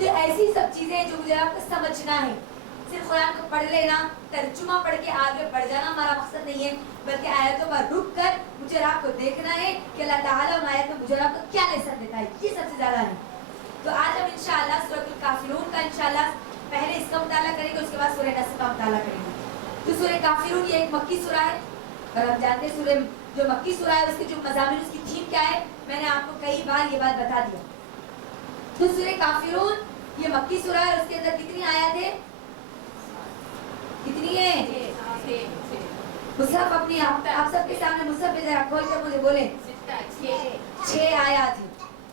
تو ایسی سب چیزیں جو مجھے آپ کو سمجھنا ہے. صرف قرآن کو پڑھ لینا, ترجمہ پڑھ کے آگے بڑھ جانا ہمارا مقصد نہیں ہے, بلکہ آیتوں پر رک کر مجھے اور آپ کو دیکھنا ہے کہ اللہ تعالیٰ ان آیت میں مجھے اور آپ کو کیا لیسن دیتا ہے. یہ سب سے زیادہ ہے. تو آج ہم انشاءاللہ سورۃ الکافرون کا انشاءاللہ پہلے اس کا مطالعہ کریں گے, اس کے بعد سورہ نصر کا مطالعہ کریں گے. تو سورہ کافرون یہ ایک مکی سورہ ہے, اور ہم جانتے ہیں سورہ جو مکی سورہ ہے اس کے جو مضامین, اس کی تھیم کیا ہے, میں نے آپ کو کئی بار یہ بات بتا دیا. تو سورہ کافرون یہ مکی سورہ ہے, اس کے اندر کتنی آیات ہے, کتنی ہے؟ مصحف اپنی آپ سب کے سامنے مصحف پہ ذرا کھول کر مجھے بولیں. 6 آیات ہیں.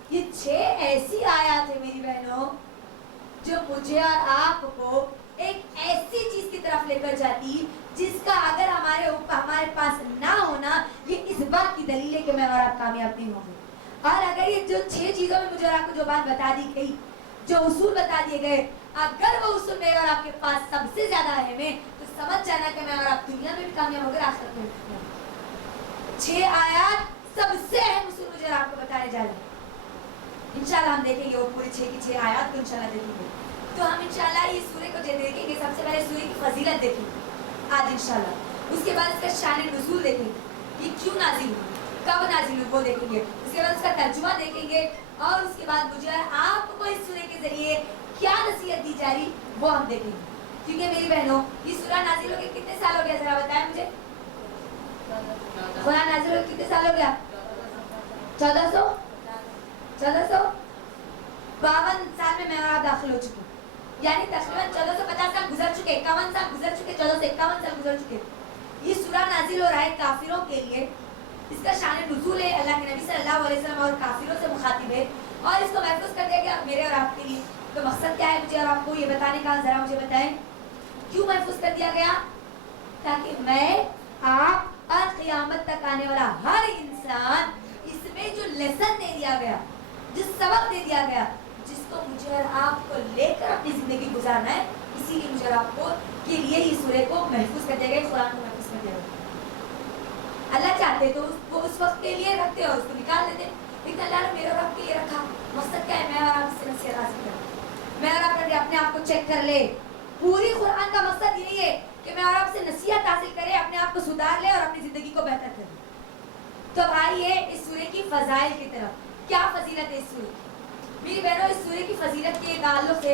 یہ 6 ایسی آیات ہیں میری بہنوں جو مجھے اور آپ کو ایک ایسی چیز کی طرف لے کر جاتی جس کا اگر ہمارے پاس نہ ہونا یہ اس بات کی دلیل ہے کہ میں اور آپ کامیاب نہیں ہوں گے. اور اگر یہ جو 6 چیزوں میں مجھے اور آپ کو جو بات بتا دی گئی, جو اصول بتا دیے گئے, اگر وہ اصول میرے اور آپ کے پاس سب سے زیادہ اہم ہے تو سمجھ جانا کہ میں اور آپ دنیا میں بھی کامیاب ہو گئے, آخرت میں بھی. 6 آیات سب سے اہم اصول مجھے اور آپ کو بتانے جا رہے ہیں. انشاءاللہ ہم دیکھیں گے وہ پوری 6 کی 6 آیات کو انشاءاللہ دیکھیں گے. تو ہم انشاءاللہ اس سورہ کو دیکھیں گے. سب سے پہلے سورہ کی فضیلت دیکھیں گے آج انشاءاللہ. اس کے بعد اس کا شان نزول دیکھیں گے, یہ کیوں نازل ہوئی, کب نازل ہوئی وہ دیکھیں گے. اس کے بعد اس کا ترجمہ دیکھیں گے, اور اس کے بعد مجھے آپ کو اس سورہ کے ذریعے کیا نصیحت دی جا رہی وہ ہم دیکھیں گے. کیونکہ میری بہنوں یہ سورہ نازل ہو کے کتنے سال ہو گیا, ذرا بتائیں مجھے. قرآن نازل ہو کے کتنے سال ہو گیا؟ 1452 سال میں اور آپ داخل ہو چکے, یعنی تقریباً 1450 سال گزر چکے, 51 سال گزر چکے, 1451 سال گزر چکے. یہ سورہ نازل ہو رہا ہے کافروں کے لیے. اس کا شان نزول ہے, اللہ کے نبی صلی اللہ علیہ وسلم اور کافروں سے مخاطب ہے, اور اس کو محفوظ کر دیا گیا میرے اور آپ کے لیے. تو مقصد کیا ہے مجھے اور آپ کو یہ بتانے کا, ذرا مجھے بتائیں کیوں محفوظ کر دیا گیا؟ تاکہ میں, آپ اور قیامت تک آنے والا ہر انسان اس میں جو لیسن دے دیا گیا, جس سبق دے دیا گیا, جس کو مجھے اور آپ کو لے کر اپنی زندگی گزارنا ہے, اسی لیے مجھے اور آپ کو کے لیے یہ سورہ کو محفوظ کر دیا گیا, قرآن کو محفوظ کر دیا گیا. اللہ چاہتے تو وہ اس وقت کے لیے رکھتے اور اس کو نکال دیتے, لیکن اللہ نے میرے اور آپ کے لیے رکھا. مقصد کیا ہے؟ میں اور آپ سے نصیحت حاصل کریں, میں اور آپ اپنے آپ کو چیک کر لے. پوری قرآن کا مقصد یہی ہے کہ میں اور آپ سے نصیحت حاصل کرے, اپنے آپ کو سدھار لے اور اپنی زندگی کو بہتر کرے. تو آئیے اس سورہ کی فضائل کی طرف. کیا فضیلت ہے اس سورہ کی میری بہنوں؟ اس سورہ کی فضیلت کے تعلق سے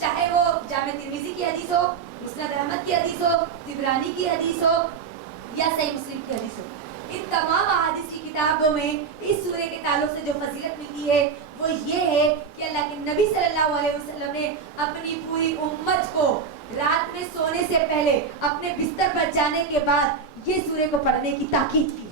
چاہے وہ جامع ترمذی کی حدیث ہو, مسند احمد کی حدیث ہو, طبرانی کی حدیث ہو, یا صحیح مسلم کی حدیث ہو, ان تمام احادیث کی کتابوں میں اس سورہ کے تعلق سے جو فضیلت ملتی ہے وہ یہ ہے کہ اللہ کے نبی صلی اللہ علیہ وسلم نے اپنی پوری امت کو رات میں سونے سے پہلے اپنے بستر پر جانے کے بعد یہ سورہ کو پڑھنے کی تاکید کی ہے.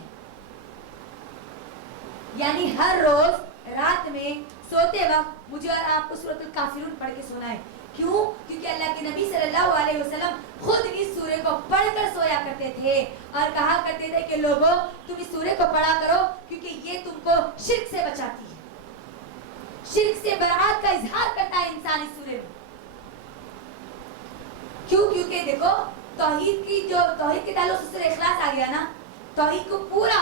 یعنی ہر روز رات میں سوتے وقت مجھے اور آپ کو سورۃ الکافرون پڑھ کے سونا ہے. کیوں؟ کیونکہ اللہ کے نبی صلی اللہ علیہ وسلم خود اس سورہ کو پڑھ کر سویا کرتے تھے اور کہا کرتے تھے کہ لوگوں تم اس سورہ کو پڑھا کرو کیونکہ یہ تم کو شرک سے بچاتی ہے. شرک سے برات کا اظہار کرتا ہے انسان اس سورہ میں. کیوں؟ کیونکہ دیکھو توحید کے تعلق سے سورہ اخلاص آ گیا نا, توحید کو پورا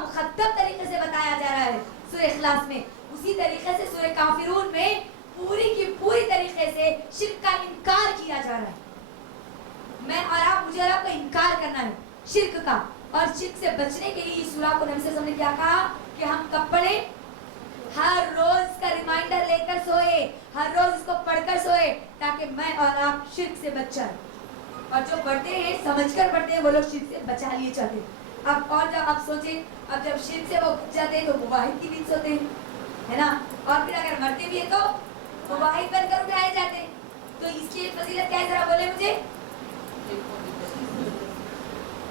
مقدم طریقے سے بتایا جا رہا ہے سورہ اخلاص میں. اسی طریقے سے سورہ کافرون میں پوری کی پوری طریقے سے شرک کا انکار کیا جا رہا ہے. میں اور آپ, مجھے اور آپ کو انکار کرنا ہے شرک کا, اور شرک سے بچنے کے لیے اس سورہ کو نبی صلی اللہ علیہ وسلم نے کیا کہا کہ ہم کب پڑھیں؟ ہر روز کا ریمائنڈر لے کر سوئے, ہر روز اس کو پڑھ کر سوئے, تاکہ میں اور آپ شرک سے بچ جائیں. اور جو پڑھتے ہیں سمجھ کر پڑھتے ہیں وہ لوگ شرک سے بچا لیے جاتے ہیں. اب اور جب آپ سوچیں, اب جب شرک سے وہ بچ جاتے ہیں تو مواحد کی نیند سوتے ہیں, ہے نا, اور پھر اگر مرتے بھی ہیں تو مواحد بن کر اٹھائے جاتے ہیں. تو اس کی فضیلت کیا ہے, ذرا بولے مجھے,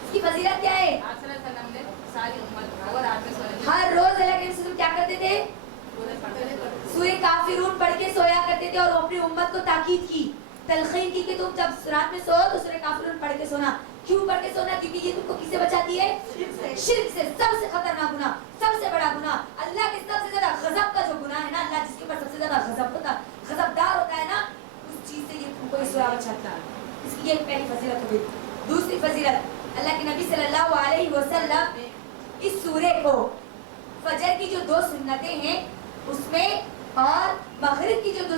اس کی فضیلت کیا ہے؟ ہر روز اللہ کے رسول کیا کرتے تھے؟ سورہ کافرون پڑھ کے سویا کرتے تھے, اور اپنی امت کو تاکید کی, تلقین کی کہ تم جب رات میں سو تو سورہ کافرون پڑھ کے سونا. کیوں پڑھ کے سونا؟ کیونکہ یہ تم کو کس سے بچاتی ہے؟ شرک سے. سب سے خطرناک گناہ, سب سے بڑا گناہ, اللہ کے سب سے زیادہ غضب کا جو گناہ ہے نا, اللہ جس کے اوپر سب سے زیادہ غضبدار ہوتا ہے نا, اس چیز سے یہ تم کو اس سورہ بچاتا ہے. اس کی یہ پہلی فضیلت ہو گئی. دوسری فضیلت, اللہ کے نبی صلی اللہ علیہ وسلم اس سورہ کو فجر کی جو 2 سنتیں ہیں اس میں اور مغرب کی جو 2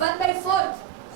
1/4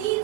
3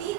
3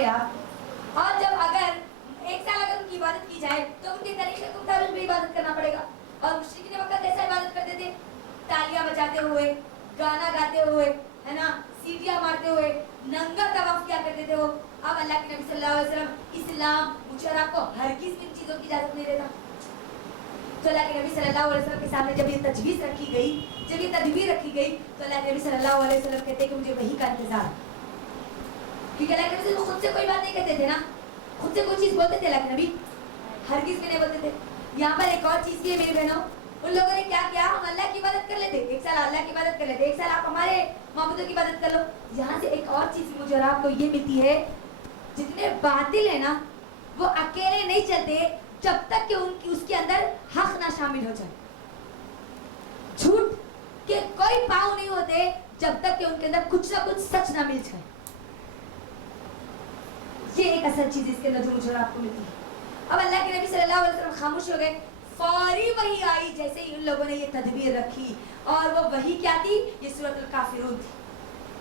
سے آپ، اور جب اگر ایک سال اگر ان کی عبادت کی جائے تو ان کے طریقے کے مطابق بھی عبادت کرنا پڑے گا. اور مشرکین مکہ کیسا عبادت کرتے تھے؟ تالیاں بجاتے ہوئے، گانا گاتے ہوئے، ہے نا، سیٹیاں مارتے ہوئے، ننگا طواف کیا کرتے تھے وہ. اب اللہ کے نبی صلی اللہ علیہ وسلم اسلام مجھے اور آپ کو ہرگز ان چیزوں کی اجازت نہیں دیتا. تو اللہ کے نبی صلی اللہ علیہ وسلم کے سامنے جب یہ تجویز رکھی گئی، جب یہ تدبیر رکھی گئی، تو اللہ کے نبی صلی اللہ علیہ وسلم کہتے ہیں کہ مجھے وحی کا انتظار. کیونکہ اللہ کے نبی صلی اللہ علیہ وسلم خود سے کوئی بات نہیں کہتے تھے نا، خود سے کوئی چیز بولتے تھے اللہ کے نبی؟ ہرگز بھی نہیں بولتے تھے. یہاں پر ایک اور چیز بھی ہے میری بہنوں، ان لوگوں نے کیا کیا، ہم اللہ کی عبادت کر لیتے، ایک سال اللہ کی عبادت کر لیتے، ایک سال آپ ہمارے معبودوں کی عبادت کر لو. یہاں سے ایک اور چیز مجھے اور آپ کو یہ ملتی ہے، جتنے باطل ہیں نا وہ اکیلے نہیں چلتے جب تک کہ اس کے اندر حق نہ شامل ہو جائے. جھوٹ کے کوئی پاؤں نہیں ہوتے جب تک کہ ان کے اندر کچھ نہ کچھ سچ نہ مل جائے. یہ ایک اصل چیز اس کے اندر جو مجھے اور آپ کو ملتی ہے. اب اللہ کے نبی صلی اللہ علیہ وسلم خاموش ہو گئے. فوری وحی آئی جیسے ہی ان لوگوں نے یہ تدبیر رکھی، اور وہ وحی کیا تھی؟ یہ سورۃ الکافرون تھی.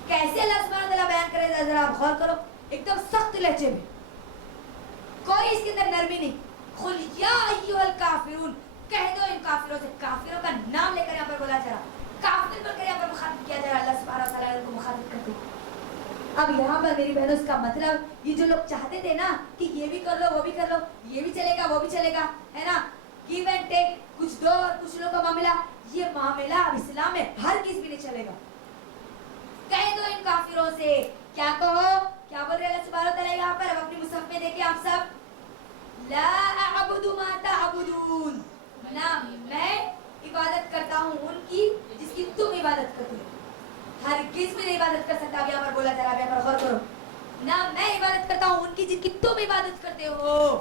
کیسے اللہ سبحانہ وتعالیٰ بیان کرے گا، ذرا آپ غور کرو. ایک دم سخت لہجے میں، کوئی اس کے اندر نرمی نہیں. قل یا ایھا الکافرون، کہہ دو ان کافروں سے. کافروں کا نام لے کر یہاں پر بولا جا رہا، کافر بول کر یہاں پر مخاطب کیا جا رہا. اللہ سبحانہ وتعالیٰ ان کو مخاطب کرتے. اب یہاں پر میری بہنوں اس کا مطلب، یہ جو لوگ چاہتے تھے نا کہ یہ بھی کر لو وہ بھی کر لو، یہ بھی چلے گا وہ بھی چلے گا، ہے نا، گیو اینڈ ٹیک، کچھ دو اور کچھ لوگوں کا معاملہ، یہ معاملہ اب اسلام میں ہر کسی بھی نہیں چلے گا. کہہ دو ان کافروں سے. کیا کہو؟ کیا بول رہے اللہ سبحانہ وتعالیٰ یہاں پر؟ اب اپنی مصحف میں دیکھیں آپ سب، لا اعبد ما تعبدون، نہ میں عبادت کرتا ہوں ان کی جس کی تم عبادت کرتے ہو. ہرگز بھی نہیں عبادت کر سکتا. اب یہاں پر بولا جا رہا ہے، یہاں پر غور کرو، نہ میں عبادت کرتا ہوں ان کی جن کی تم عبادت کرتے ہو.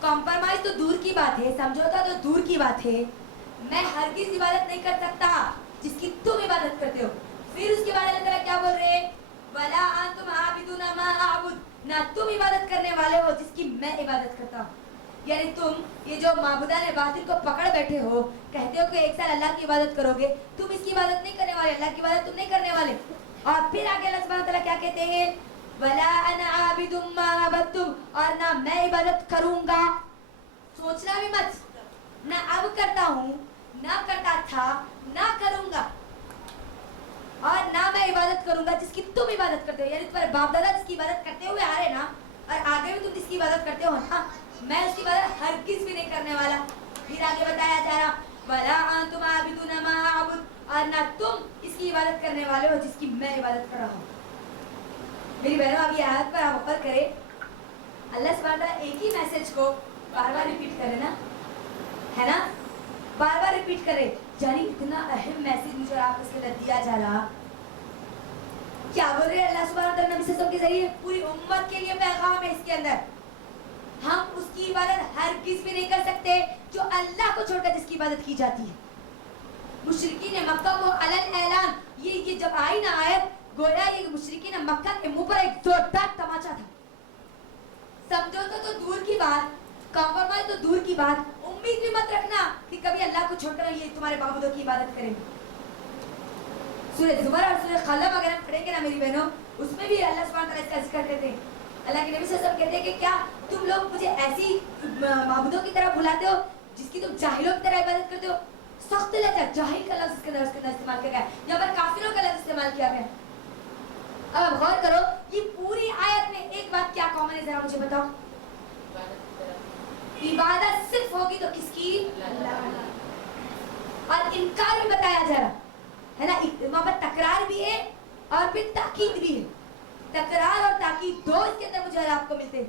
کمپرمائز تو دور کی بات ہے، سمجھوتا تو دور کی بات ہے. میں ہرگز عبادت نہیں کر سکتا جس کی تم عبادت کرتے ہو. پھر اس کے بعد اللہ تعالیٰ کیا بول رہے ہیں؟ وَلَا أَنْتُمْ عَابِدُونَ مَا أَعْبُدُ، نہ تم عبادت کرنے والے ہو جس کی میں عبادت کرتا ہوں. یعنی تم یہ جو معبودان باطل کو پکڑ بیٹھے ہو، کہتے ہو کہ ایک سال اللہ کی عبادت کرو گے، تم اس کی عبادت نہیں کرنے والے، اللہ کی عبادت تم نہیں کرنے والے. اور پھر آگے اللہ سبحانہ وتعالیٰ کیا کہتے ہیں؟ وَلَا أَنَا عَابِدٌ مَا عَبَدتُّمْ، اور نہ میں عبادت کروں گا. سوچنا بھی مت، نہ اب کرتا ہوں، نہ کرتا تھا، نہ کروں گا، اور نہ میں عبادت کروں گا جس کی تم عبادت کرتے ہو. یعنی تمہارے باپ دادا جس کی عبادت کرتے ہوئے آ رہے نا، اور آگے بھی تم جس کی عبادت کرتے ہو نا، میں اس کی عبادت ہرگز بھی نہیں کرنے والا. پھر آگے بتایا جا رہا وَلَا أَنْتُمْ عَابِدُونَ مَا أَعْبُدُ، اور نہ تم اس کی عبادت کرنے والے ہو جس کی میں عبادت کر رہا ہوں. میری بہنوں اب یہ آیت پر آپ غور کرے، اللہ سبحانہ وتعالیٰ ایک ہی میسج کو بار بار ریپیٹ کرے نا، ہے نا، بار بار ریپیٹ کرے. یعنی اتنا اہم میسج مجھے آپ کو اس کے اندر دیا جا رہا. کیا بول رہے ہیں اللہ سبحانہ وتعالیٰ نبی صلی اللہ علیہ وسلم کے ذریعے؟ پوری امت کے لیے پیغام ہے اس کے اندر. ہم اس کی عبادت ہرگز بھی نہیں کر سکتے جو اللہ کو چھوڑ کر جس کی عبادت کی جاتی ہے. مشرکین مکہ کو علن اعلان، یہ جب آئی نا آیت، گویا یہ مشرکین مکہ کے منہ پر ایک زوردار تماچا تھا. سمجھوتا تو دور کی بات، کمپرمائز تو دور کی بات، امید بھی مت رکھنا کہ کبھی اللہ کو چھوڑ کر یہ تمہارے معبودوں کی عبادت کریں گے. سورہ زمر اور سورہ قلم اگر ہم پڑھیں گے نا میری بہنوں، اس میں بھی اللہ سبحانہ وتعالیٰ اس کا ذکر کرتے ہیں. اللہ کے نبی صلی اللہ علیہ وسلم کہتے ہیں کہ کیا تم لوگ مجھے ایسی معبودوں کی طرح بلاتے ہو جس کی تم جاہلوں کی طرح عبادت کرتے ہو. سخت لہجہ، جاہل کا لفظ اس کے اندر استعمال کیا گیا ہے، یہاں پر کافروں کا لفظ استعمال کیا گیا ہے. اب غور کرو، یہ پوری آیت میں ایک بات کیا کامن ہے، ذرا مجھے بتاؤ. عبادت صرف ہوگی تو کس کی؟ اللہ. اور انکار بھی بتایا جا رہا ہے نا، وہاں پر تکرار بھی ہے اور پھر تاکید بھی ہے. تکرار اور تاکید دو اس کے اندر مجھے اور آپ کو ملتے.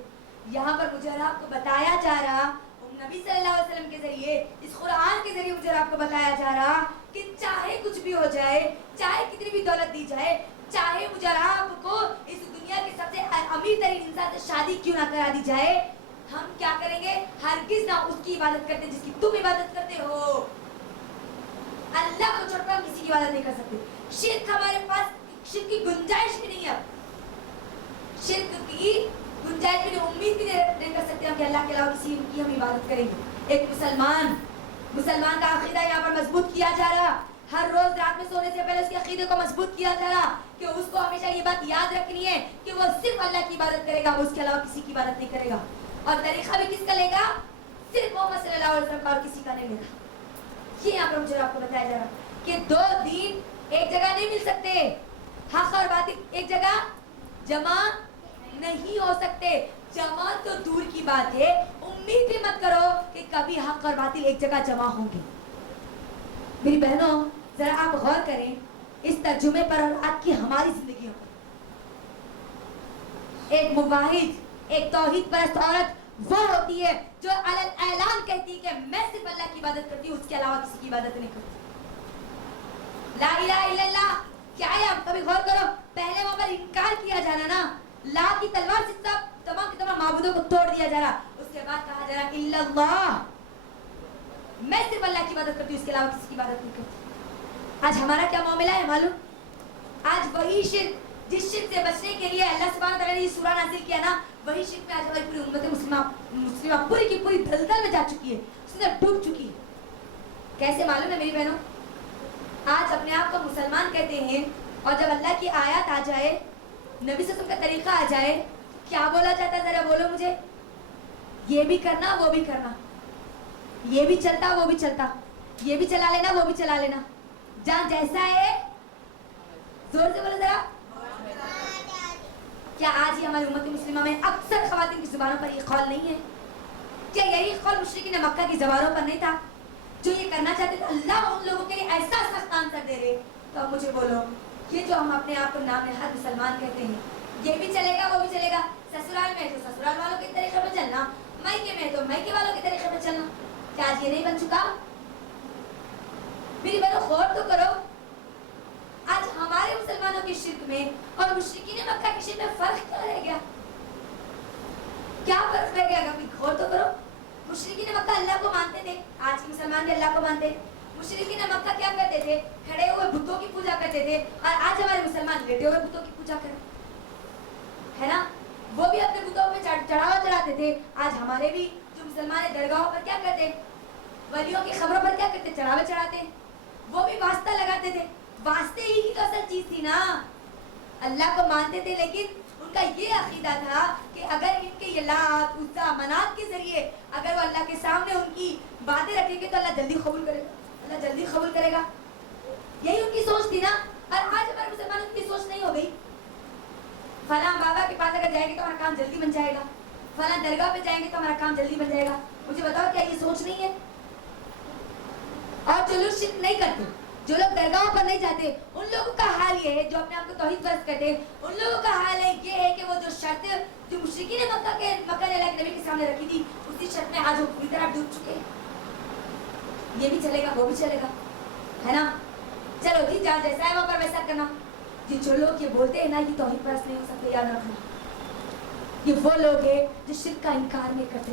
یہاں پر مجھے اور آپ کو بتایا جا رہا، نبی صلی اللہ علیہ وسلم کے ذریعے، اس قرآن کے ذریعے مجھے اور آپ کو بتایا جا رہا کہ چاہے کچھ بھی ہو جائے، چاہے کتنی بھی دولت دی جائے، چاہے مجھے اور آپ کو اس دنیا کے سب سے امیر ترین انسان سے شادی کیوں نہ کرا دی جائے، ہم کیا کریں گے؟ ہرگز نہ اس کی عبادت کرتے جس کی تم عبادت کرتے ہو. اللہ کو چھوڑ کر ہم کسی کی عبادت نہیں کر سکتے. شرک ہمارے پاس، شرک کی گنجائش بھی نہیں ہے. شرک کی گنجائش بھی نہیں، امید بھی نہیں کر سکتے ہم کہ اللہ کے علاوہ کسی کی ہم عبادت کریں گے. ایک مسلمان کا عقیدہ یہاں پر مضبوط کیا جا رہا، ہر روز رات میں سونے سے پہلے اس کے عقیدے کو مضبوط کیا جائے کہ اس کو ہمیشہ یہ بات یاد رکھنی ہے کہ وہ صرف اللہ کی عبادت کرے گا, اس کے علاوہ کسی کی عبادت نہیں کرے گا. اور طریقہ بھی کس کا لے گا؟ صرف محمد صلی اللہ علیہ وسلم کا, اور کسی کا نہیں لے گا. یہ یہاں پر مجھے آپ کو بتایا جا رہا کہ دو دین ایک جگہ نہیں مل سکتے, حق اور باطل ایک جگہ جمع نہیں ہو سکتے. جمع تو دور کی بات ہے, امید بھی مت کرو کہ کبھی حق اور باطل ایک جگہ جمع ہوں گے. میری بہنوں ذرا آپ غور کریں اس ترجمے پر اور آج کی ہماری زندگیوں پر. ایک مواحد, ایک توحید پرست عورت وہ ہوتی ہے جو اعلان کہتی ہے کہ میں صرف اللہ کی عبادت کرتی ہوں, اس کے علاوہ کسی کی عبادت نہیں کرتی. لا الہ الا اللہ کیا ہے؟ آپ کبھی غور کرو, پہلے وہاں پر انکار کیا جانا نا, لا کی تلوار سے تمام کے تمام معبودوں کو توڑ دیا جا رہا, اس کے بعد کہا جا رہا الا اللہ, میں صرف اللہ کی عبادت کرتی ہوں, اس کے علاوہ کسی کی عبادت نہیں کرتی. آج ہمارا کیا معاملہ ہے معلوم؟ آج وہی شرک جس شرک سے بچنے کے لیے اللہ سبحانہ تعالیٰ نے یہ سورہ نازل کیا نا, وہی شرک میں آج ہماری پوری امت مسلمہ پوری کی پوری دلدل میں جا چکی ہے, اس میں ڈوب چکی ہے. کیسے معلوم ہے میری بہنوں؟ آج اپنے آپ کو مسلمان کہتے ہیں, اور جب اللہ کی آیات آ جائے, نبی صلی اللہ علیہ وسلم کا طریقہ آ جائے, کیا بولا جاتا ہے؟ ذرا بولو مجھے. یہ بھی کرنا وہ بھی کرنا, یہ بھی چلتا وہ بھی چلتا, یہ بھی چلا لینا وہ بھی چلا لینا, جہاں جیسا ہے. زور سے بولو ذرا. کیا آج ہی ہماری امت مسلمہ میں اکثر خواتین کی زبانوں پر یہ قول نہیں ہے؟ کیا یہی قول مشرکین مکہ کی زبانوں پر نہیں تھا جو یہ کرنا چاہتے تھے؟ اللہ ان لوگوں کے لیے ایسا سخت آنسر دے رہے. تو اب مجھے بولو, یہ جو ہم اپنے آپ کو نام نہاد مسلمان کہتے ہیں, یہ بھی چلے گا وہ بھی چلے گا. سسرال میں ہے تو سسرال والوں کے طریقے پہ چلنا, مائکے میں ہے تو مائکے والوں کے طریقے پہ چلنا. کیا آج یہ نہیں بن چکا؟ میری بہنوں غور تو کرو, آج ہمارے مسلمانوں کی شرک میں اور مشرکین مکہ کی شرک میں فرق کیا رہ گیا؟ کیا فرق رہ گیا؟ کبھی غور تو کرو. مشرکین مکہ اللہ کو مانتے تھے, آج کے مسلمان بھی اللہ کو مانتے. مشرکین مکہ کیا کرتے تھے؟ کھڑے ہوئے بتوں کی پوجا کرتے تھے, اور آج ہمارے مسلمان لیٹے ہوئے بتوں کی پوجا کرتے ہے نا. وہ بھی اپنے بتوں پہ چڑھاوا چڑھاتے تھے. آج ہمارے بھی جو مسلمان درگاہوں پر کیا کرتے, ولیوں کی خبروں پر کیا کرتے, چڑھاوے چڑھاتے. وہ بھی واسطہ لگاتے تھے. واسطے ہی کی تو اصل چیز تھی نا. اللہ کو مانتے تھے, لیکن ان کا یہ عقیدہ تھا کہ اگر ان کے یہ لات عزا منات کے ذریعے اگر وہ اللہ کے سامنے ان کی باتیں رکھیں گے تو اللہ جلدی قبول کرے گا, اللہ جلدی قبول کرے گا. یہی ان کی سوچ تھی نا. اور آج ہمارے مسلمانوں کی سوچ نہیں ہو گئی, فلاں بابا کے پاس اگر جائیں گے تو ہمارا کام جلدی بن جائے گا, فلاں درگاہ پہ جائیں گے تو ہمارا کام جلدی بن جائے گا. مجھے بتاؤ کیا یہ سوچ نہیں ہے؟ اور جو لوگ شرک نہیں کرتے, جو لوگ درگاہوں پر نہیں جاتے, ان لوگوں کا حال یہ ہے, جو اپنے آپ کو توحید پرست کرتے ہیں, ان لوگوں کا حال ہے یہ ہے کہ وہ جو شرط جو مشرکین مکہ نے اللہ کے نبی کے سامنے رکھی تھی, اسی شرط میں آج وہ پوری طرح ڈوب چکے ہیں. یہ بھی چلے گا وہ بھی چلے گا, ہے نا. چلو جی, جہاں جیسا ہے وہاں پر ویسا کرنا. یہ جو لوگ یہ بولتے ہیں نا کہ توحید پرست نہیں ہو سکتے, یاد رکھنا, یہ وہ لوگ ہیں جو شرک کا انکار نہیں کرتے.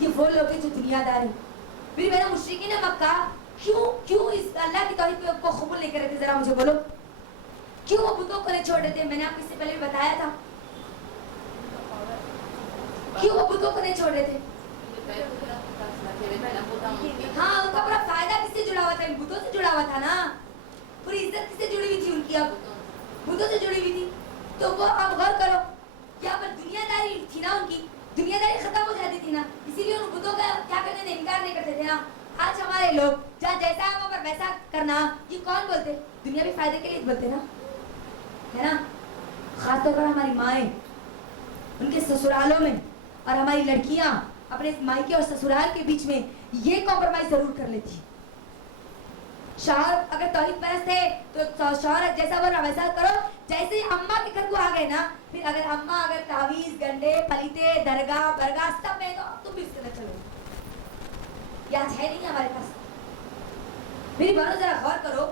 یہ وہ لوگ ہیں جو دنیا دار ہیں. پھر میرا مشرکین مکہ کیوں اس اللہ کی توحید کو قبول نہیں کر رہے تھے؟ ذرا مجھے بولو, کیوں وہ بتوں کو نہیں چھوڑ رہے تھے؟ میں نے آپ کو اس سے پہلے بھی بتایا تھا. کیوں وہ بتوں کو نہیں چھوڑ رہے تھے؟ ہاں, ان کا پورا فائدہ کس سے جڑا ہوا تھا؟ ان بتوں سے جڑا ہوا تھا نا. پوری عزت کس سے جڑی ہوئی تھی ان کی؟ اب بتوں سے جڑی ہوئی تھی. تو وہ اب غور کرو, یہاں پر دنیا داری تھی نا, ان کی دنیا داری ختم ہو جاتی تھی نا, اسی لیے ان بتوں کا کیا کرتے تھے, انکار نہیں کرتے تھے نا. آج ہمارے لوگ جہاں جیسا ہے وہاں پر ویسا کرنا, یہ کون بولتے؟ دنیا بھی فائدے کے لیے بولتے نا, ہے نا. خاص طور پر ہماری مائیں ان کے سسرالوں میں, اور ہماری لڑکیاں اپنے مائکے اور سسرال کے بیچ میں یہ کمپرومائز ضرور کر لیتی. شوہر اگر توحید پرست ہے تو شوہر جیسا بول رہا ویسا کرو. جیسے ہی اماں کے گھر کو آ گئے نا, پھر اگر اماں اگر تعویذ گنڈے پلیتے درگاہ برگاہ سب میں تو تم بھی اس کے اندر چلو. آج ہے نہیں ہمارے پاس. میری بہنوں ذرا غور کرو,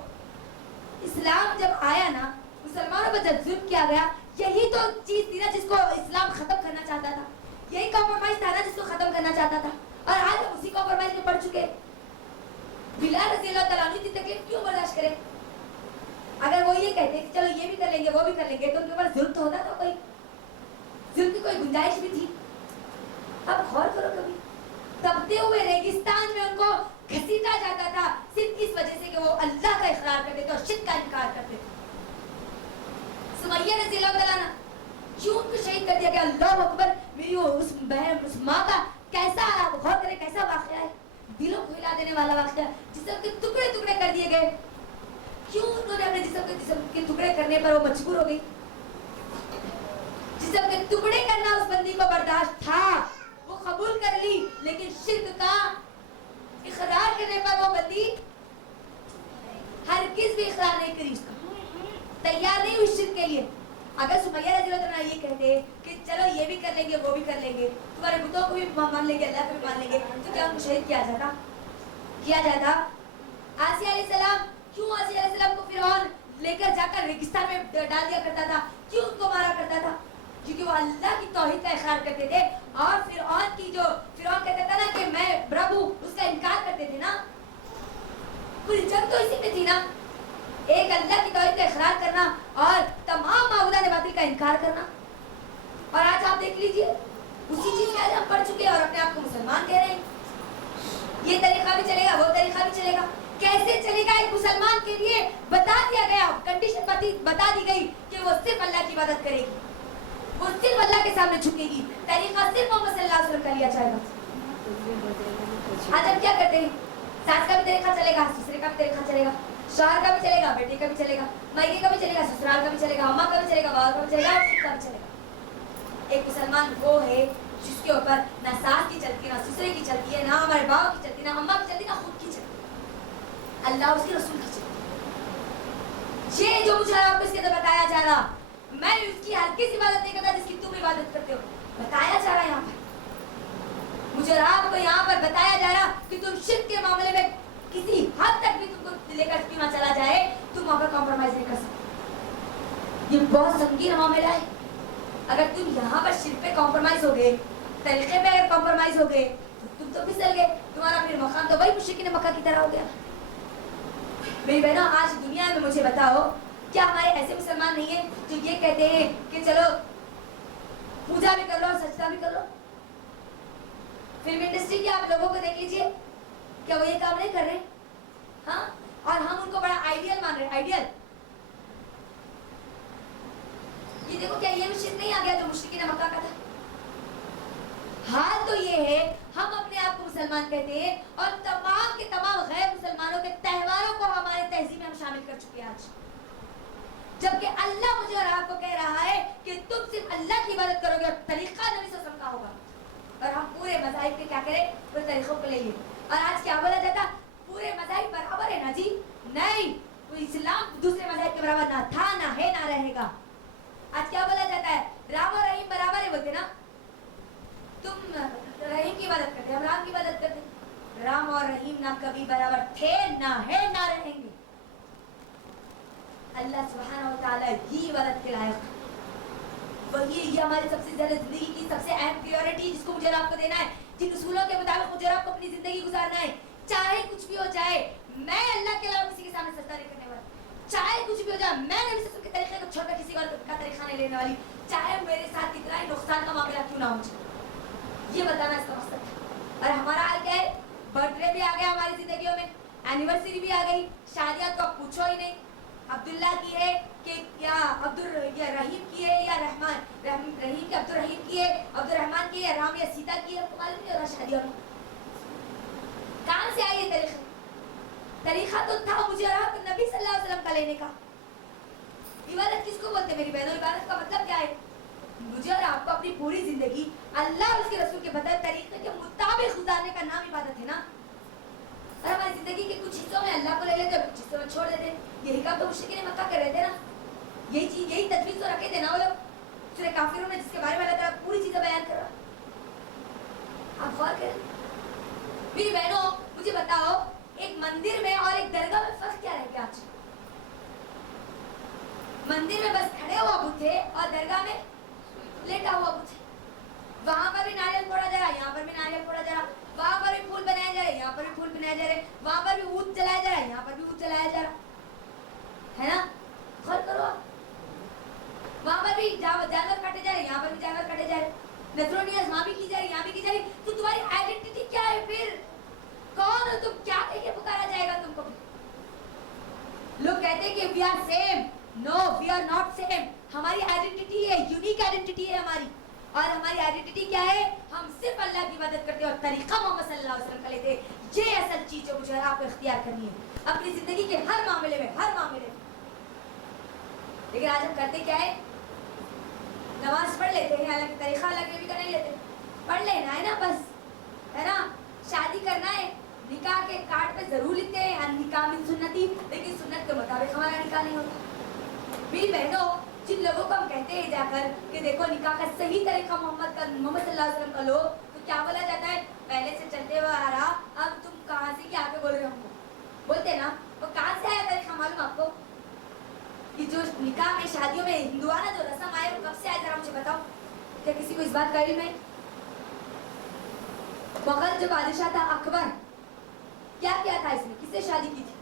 اسلام جب آیا نا, مسلمانوں پر جب ظلم کیا گیا, یہی تو چیز تھی نا جس کو اسلام ختم کرنا چاہتا تھا. یہی کمپرومائز تھا نا جس کو ختم کرنا چاہتا تھا. اور آج ہم اسی کمپرومائز میں پڑ چکے. بلال رضی اللہ تعالیٰ عنہ اتنی تکلیف کیوں برداشت کرے؟ اگر وہ یہ کہتے کہ چلو یہ بھی کر لیں گے وہ بھی کر لیں گے, تو ان کے اوپر ظلم تو ہوتا تھا, کوئی ظلم کی کوئی گنجائش بھی تھی. اب غور کرو, کبھی تپتے ہوئے ریگستان میں ان کو گھسیٹا جاتا تھا صرف اس وجہ سے کہ وہ اللہ کا اقرار کرتے تھے اور شرک کا انکار کرتے تھے. سمیہ رضی اللہ تعالیٰ عنہ کیوں ان کو شہید کر دیا گیا؟ اللہ اکبر. میری اس بہن اس ماں کا کیسا غور کرے کیسا واقعہ ہے, دلوں کو ہلا دینے والا واقعہ. جسم کے ٹکڑے ٹکڑے کر دیے گئے. کیوں انہوں نے اپنے جسم کے ٹکڑے کرنے پر وہ مجبور ہو گئی؟ جسم کے ٹکڑے کرنا اس بندی کو برداشت تھا, وہ قبول کر لی, لیکن شرک کا اقرار کرنے پر وہ بندی ہرگز بھی اقرار نہیں کری, اس کا تیار نہیں ہوئی شرک کے لیے. اگر سمیہ رضی اللہ عنہ یہ کہتے کہ چلو یہ بھی کر لیں گے وہ بھی کر لیں گے, تمہارے بتوں کو بھی مان لیں گے, اللہ کو بھی مان لیں گے, تو کیا ان کو شہید کیا جاتا؟ آسیہ علیہ السلام, کیوں آسیہ علیہ السلام کو فرعون لے کر جا کر ریگستان میں ڈال دیا کرتا تھا؟ کیوں ان کو مارا کرتا تھا؟ کیونکہ وہ اللہ کی توحید کا اقرار کرتے تھے. اور فرعون کہتا تھا نا کہ میں رب ہوں, اس کا انکار کرتے تھے نا. پوری جنگ تو اسی میں تھی نا, ایک اللہ کی توحید کا اقرار کرنا اور تمام معبودان باطل کا انکار کرنا. اور آج آپ دیکھ لیجئے اسی چیز میں آج ہم پڑھ چکے ہیں اور اپنے آپ کو مسلمان کہہ رہے ہیں. یہ طریقہ بھی چلے گا, وہ طریقہ بھی چلے گا. کیسے چلے گا؟ ایک مسلمان کے لیے بتا دیا گیا, کنڈیشن بتا دی گئی کہ وہ صرف اللہ کی عبادت کرے گی, وہ صرف اللہ کے سامنے جھکے گی. طریقہ صرف محمد صلی اللہ علیہ وسلم کا لیا جائے گا. آج ہم کیا کرتے ہیں؟ ساس کا بھی طریقہ چلے گا, سسرے کا بھی طریقہ چلے گا, شوہر کا بھی چلے گا, بیٹے کا بھی چلے گا, مائکے کا بھی چلے گا, سسرال کا بھی چلے گا, اماں کا بھی چلے گا, باور کا بھی چلے گا, خود کا بھی چلے گا. ایک مسلمان وہ ہے جس کے اوپر نہ ساس کی چلتی, نہ سسرے کی چلتی ہے, نہ ہمارے باپ کی چلتی, نہ اماں کی چلتی, نہ خود کی چلتی, اللہ اس کے رسول کی چلتی. یہ جو مجھے آپ کو اس کے اندر بتایا جا رہا, میں اس کی ہرگز عبادت نہیں کرتا جس کی تم عبادت کرتے ہو. بتایا جا رہا ہے یہاں پر, مجھے اور آپ کو یہاں پر بتایا جا رہا کہ تم شرک کے معاملے میں کسی حد تک بھی تم کو لے کر پیما چلا جائے, تم وہاں پر کمپرومائز نہیں کر سکتے. یہ بہت سنگین معاملہ ہے. اگر تم یہاں پر شرک پہ کمپرومائز ہو گئے, طریقے پہ اگر کمپرومائز ہو گئے, تو تم تو پھسل گئے. تمہارا پھر مقام تو وہی مشرکین مکہ کی طرح ہو گیا. میری بہنوں, آج دنیا میں مجھے بتاؤ, کیا ہمارے ایسے مسلمان نہیں ہیں جو یہ کہتے ہیں کہ چلو پوجا بھی کر لو اور سجدہ بھی کر لو؟ فلم انڈسٹری کی آپ لوگوں کو دیکھ لیجئے, کیا وہ یہ کام نہیں کر رہے؟ ہاں, اور ہم ان کو بڑا آئیڈیل مان رہے ہیں. آئیڈیل یہ دیکھو, کیا یہ بھی شرک نہیں آ گیا جو مشرکین مکہ کا تھا؟ حال تو یہ ہے, ہم اپنے آپ کو مسلمان کہتے ہیں اور تمام کے تمام غیر مسلمانوں کے تہواروں کو ہمارے تہذیب میں ہم شامل کر چکے ہیں آج. جبکہ اللہ مجھے اور آپ کو کہہ رہا ہے کہ تم صرف اللہ کی عبادت کرو گے اور طریقہ نبی صلی اللہ علیہ وسلم کا ہوگا. اور ہم پورے مذاہب کے کیا کریں, پورے طریقوں کو لے لیں. اور آج کیا بولا جاتا, پورے مذاہب برابر ہے نا جی. نہیں, اسلام دوسرے مذاہب کے برابر نہ تھا, نہ ہے, نہ رہے گا. آج کیا بولا جاتا ہے, رام اور رحیم برابر ہے بولتے نا. تم رحیم کی عبادت کرتے, ہم رام کی عبادت کرتے. رام اور رحیم نہ کبھی برابر تھے, نہ ہے, نہ رہیں گے. اللہ سبحانہ و تعالیٰ ہی عبادت کے لائق ہے. وہی یہ ہماری سب سے زیادہ زندگی کی سب سے اہم پریورٹی جس کو مجھے آپ کو دینا ہے, جن اصولوں کے مطابق مجھے آپ کو اپنی زندگی گزارنا ہے. چاہے کچھ بھی ہو جائے, میں اللہ کے علاوہ کسی کے سامنے سجدہ نہیں کرنے والی. چاہے کچھ بھی ہو جائے, میں نبی صلی اللہ علیہ وسلم کے طریقے کو چھوڑ کر کسی اور کا طریقہ نہیں لینے والی. چاہے میرے ساتھ کتنا ہی نقصان کا معاملہ کیوں نہ ہو جائے. یہ بتانا اس کا مقصد ہے. اور ہمارا حال کیا ہے, برتھ ڈے بھی آ گیا ہماری زندگیوں میں, اینیورسری بھی آ گئی, شادیاں تو اب پوچھو ہی نہیں. عبداللہ کی ہے کہ یا رحیم کی ہے یا رحیم کی, عبد الرحیم کی ہے, عبد الرحمان کی ہے, رام یا سیتا کی ہے, معلوم نہیں ہو رہا شادیوں میں. کہاں سے آئی یہ طریقہ؟ طریقہ تو تھا مجھے اور آپ نبی صلی اللہ علیہ وسلم کا لینے کا. عبادت کس کو بولتے میری بہنوں؟ عبادت کا مطلب کیا ہے؟ مجھے اور آپ کو اپنی پوری زندگی اللہ اور اس کے رسول کے بتائے طریقے کے مطابق گزارنے کا نام عبادت ہے نا. اور ہماری زندگی کے کچھ حصوں میں اللہ کو لے لیتے, کچھ حصوں میں چھوڑ دیتے. یہی کام تو مشرکین مکہ کر رہے تھے نا. یہی چیز, یہی تجویز تو رکھے تھے نا وہ لوگ. سورہ کافرون میں جس کے بارے میں اللہ تعالیٰ پوری چیزیں بیان کر رہا. آپ غور کریں میری بہنوں, مجھے بتاؤ ایک مندر میں اور ایک درگاہ میں فرق کیا رہ گیا آج؟ مندر میں بس کھڑے ہوا بت ہے اور درگاہ میں لیٹا ہوا بت ہے. وہاں پر بھی ناریل پھوڑا جا رہا, یہاں پر بھی ناریل پھوڑا جا رہا. وہاں پر بھی پھول بنائے جا رہے, یہاں پر بھی پھول بنائے جا رہے. وہاں پر بھی اونٹ جلایا جا رہا ہے, یہاں پر بھی اونٹ جلایا جا رہا ہے نا. غور کرو آپ, وہاں پر بھی جانور کاٹے جا رہے, یہاں پر بھی جانور کاٹے جا رہے. نذرونیاز وہاں بھی کی جا رہی, یہاں بھی کی جا رہی. تو تمہاری آئیڈینٹی کیا ہے پھر؟ کون ہو تم؟ کیا کہہ کے پکارا جائے گا تم کو؟ کہتے ہیں کہ we are same. No we are not same. ہماری آئیڈینٹی ہے, یونیک آئیڈینٹی ہے ہماری. اور ہماری آئیڈینٹی کیا ہے؟ ہم صرف اللہ کی عبادت کرتے ہیں اور طریقہ محمد صلی اللہ علیہ وسلم کا لیتے ہیں. یہ اصل چیز جو مجھے آپ کو اختیار کرنی ہے اپنی زندگی کے ہر معاملے میں, ہر معاملے میں. لیکن آج ہم کرتے کیا ہے؟ نماز پڑھ لیتے ہیں, حالانکہ طریقہ الگ بھی نہیں لیتے. پڑھ لینا ہے نا بس, ہے نا. شادی کرنا ہے, نکاح کے کارڈ پہ ضرور لکھتے ہیں نکاح من سنتی, لیکن سنت کے مطابق ہمارا نکاح نہیں ہوتا. میری بہنوں, جن لوگوں کو ہم کہتے ہیں جا کر کہ دیکھو نکاح کا صحیح طریقہ محمد صلی اللہ علیہ وسلم کا لو, تو کیا بولا جاتا ہے؟ پہلے سے چلتے ہوئے آ رہا, اب تم کہاں سے کیا آگے بول رہے ہو ہم کو. بولتے نا, وہ کہاں سے آیا طریقہ معلوم آپ کو؟ کہ جو نکاح میں شادیوں میں ہندوانہ جو رسم آئے وہ کب سے آئے, ذرا مجھے بتاؤ. کیا کسی کو اس بات کا علم ہے؟ مغل جو بادشاہ تھا اکبر, کیا کیا تھا اس نے, کس سے شادی کی تھی؟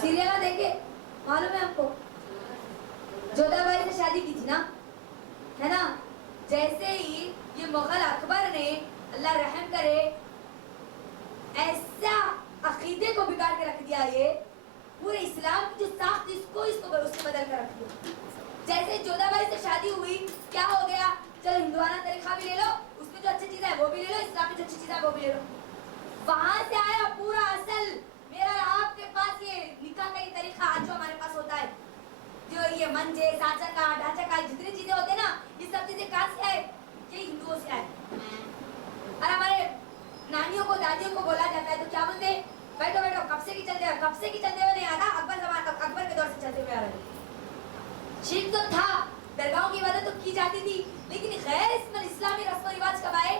سیریل دیکھے, معلوم ہے ہم کو, جودھا بائی سے شادی کی تھی نا, ہے نا. جیسے ہی یہ مغل اکبر نے, اللہ رحم کرے, ایسا عقیدے کو بگاڑ کے رکھ دیا, یہ پورے اسلام کی جو ساخت اس کو بدل کر رکھ دیا. جیسے جودھا بائی سے شادی ہوئی, کیا ہو گیا؟ چلو ہندوانہ طریقہ بھی لے لو, اس میں جو اچھی چیز ہے وہ بھی لے لو, اسلام میں جو اچھی چیز ہے وہ بھی لے لو. وہاں سے آیا پورا اصل میرا آپ کے پاس یہ نکاح کا یہ طریقہ آج جو ہمارے پاس ہوتا ہے, جو یہ منجے, سانچا کا, ڈھانچا کا, جتنی چیزیں ہوتے ہیں نا, یہ سب چیزیں کہاں سے آئے؟ یہ ہندوؤں سے آئے. اور ہمارے نانیوں کو, دادیوں کو بولا جاتا ہے تو کیا بولتے ہیں؟ بیٹھو بیٹھو, کب سے کی چلتے ہوئے نہیں آ رہا, اکبر کے دور سے چلتے ہوئے آ رہے. شرک تو تھا, درگاہوں کی عبادت تو کی جاتی تھی, لیکن غیر اسلامی رسم و رواج کب آئے؟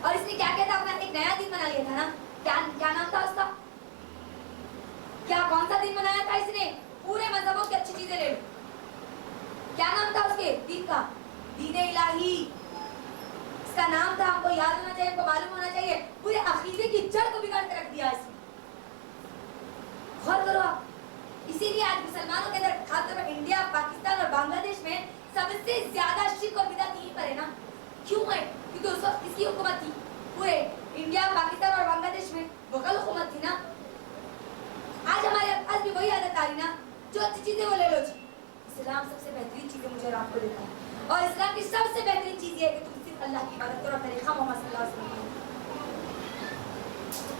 اور اس نے کیا کیا تھا؟ اپنا ایک نیا دن بنا لیا تھا نا. کیا نام تھا اس کا؟ کیا کون سا دن بنایا تھا اس نے؟ پورے مذہبوں کی اچھی چیزیں لے لو. کیا نام تھا اس کے دین کا؟ دین الہی. اس کا نام تھا, ہم کو یاد ہونا چاہیے, ہم کو معلوم ہونا چاہیے. پورے عقیدے کی جڑ کو بگاڑ کے رکھ دیا اس نے. غور کرو آپ. اسی لیے آج مسلمانوں کے اندر, خاص طور پر انڈیا, پاکستان اور بنگلہ دیش میں سب سے زیادہ شرک اور بدعت یہیں پر ہے نا. کیوں ہے؟ کیونکہ اس وقت کس کی حکومت تھی؟ پورے انڈیا, پاکستان اور بنگلہ دیش میں مغل حکومت تھی نا. آج ہمارے پاس بھی وہی عادت آ رہی نا, جو اچھی چیزیں وہ لے لو جی. اسلام سب سے بہترین چیزیں مجھے اور آپ کو دیتا ہے, اور اسلام کی سب سے بہترین چیز یہ ہے کہ تم صرف اللہ کی عبادت کرو, طریقہ محمد صلی اللہ علیہ وسلم.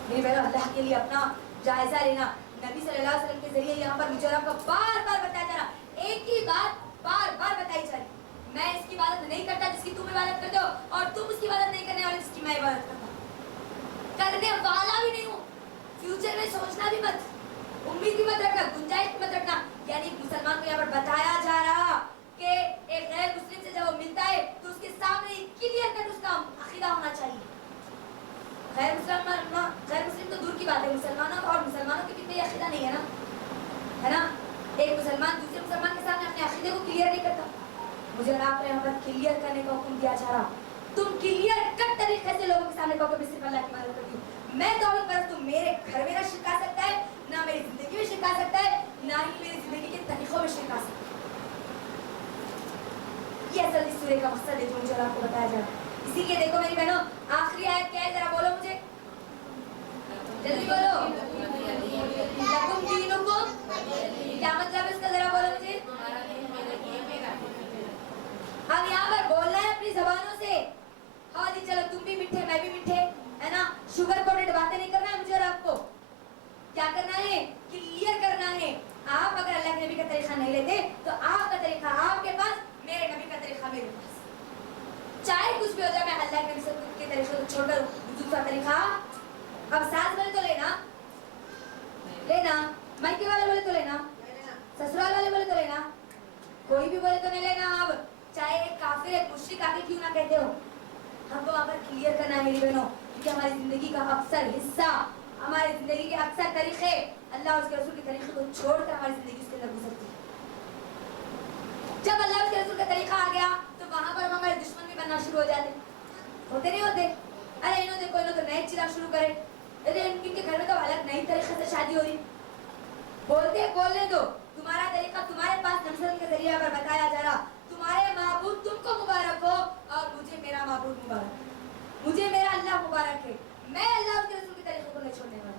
میری بہنوں, اللہ کے لیے اپنا جائزہ لینا. نبی صلی اللہ علیہ وسلم کے ذریعے یہاں پر مجھے اور آپ کو بار بار بتایا جا رہا, ایک ہی بات بار بار بتائی جا رہی, میں اس کی عبادت نہیں کرتا جس کی تم عبادت کرتے ہو, اور تم اس کی عبادت نہیں کرنے والے جس کی میں عبادت کرتا ہوں. کرنے والا بھی نہیں ہوں. فیوچر میں سوچنا بھی مت, امید بھی مت رکھنا, گنجائش بھی مت رکھنا. یعنی مسلمان کو یہاں پر بتایا جا رہا کہ ایک غیر مسلم سے جب وہ ملتا ہے تو اس کے سامنے کلیئر کٹ اس کا عقیدہ ہونا چاہیے. غیر مسلم تو دور کی بات ہے, مسلمانوں اور مسلمانوں کے بھی کوئی عقیدہ نہیں ہے نا, ہے نا. ایک مسلمان دوسرے مسلمان کے سامنے اپنے عقیدے کو کلیئر نہیں کرتا. مجھے آپ نے یہاں پر کلیئر کرنے کا حکم دیا جا رہا. تم کلیئر کٹ طریقے سے لوگوں کے سامنے کہو کہ میں صرف اللہ کی عبادت کرتی ہوں, میں توحید پرست ہوں, میرے گھر میں نہ شرک آ سکتا ہے, نہ میری زندگی میں شرک آ سکتا ہے, نہ ہی میری زندگی کے طریقوں میں شرک آ سکتا ہے. یہ اصل اس سورہ کا مقصد ہے جو مجھے آپ کو بتایا جا رہا ہے. اسی لیے دیکھو میری بہنوں, آخری آیت کیا ہے, ذرا بولو مجھے, جلدی بولو. لکم دینکم, کیا مطلب ہے اس کا, ذرا بولو مجھے. اب یہاں پر بولنا ہے اپنی زبانوں سے. ہاں جی چلو, تم بھی میٹھے میں بھی میٹھے, ہے نا. شوگر کوٹڈ باتیں نہیں کرنا ہے مجھے اور آپ کو. کیا کرنا ہے؟ کلیئر کرنا ہے. آپ اگر اللہ کے نبی کا طریقہ نہیں لیتے تو آپ کا طریقہ آپ کے پاس, میرے نبی کا طریقہ میرے پاس. چاہے کچھ بھی ہو جائے, میں اللہ کے نبی کے طریقے کو چھوڑ کر دوسرا طریقہ. اب ساس بولے تو لینا, مائکے والے بولے تو لینا, سسرال والے بولے تو لینا, کوئی بھی بولے تو نہیں لینا. اب چاہے ایک کافر, ایک مشرک آ کے کیوں نہ کہتے ہو, ہم کو وہاں پر کلیئر کرنا ہے میری بہنوں. کیونکہ ہماری زندگی کا اکثر حصہ, ہماری زندگی کے اکثر طریقے اللہ اور اس کے رسول کے طریقے کو چھوڑ کر ہماری زندگی اس کے اندر گزرتی ہے. جب اللہ اور اس کے رسول کا طریقہ آ گیا تو وہاں پر ہمارے دشمن بھی بننا شروع ہو جاتے. ہوتے نہیں ہوتے؟ ارے انہوں نے کوئی نہ تو نئے چراغ شروع کرے, ارے ان کے گھر میں تو الگ نئی طریقے سے شادی ہو رہی. بولتے بولنے دو, تمہارا طریقہ تمہارے پاس نبی کے ذریعے پر بتایا جا رہا. تمہارے معبود تم کو مبارک ہو, اور مجھے میرا معبود مبارک, مجھے میرا اللہ مبارک ہے. میں اللہ اور اس کے رسول کے طریقے کو نہیں چھوڑنے والا.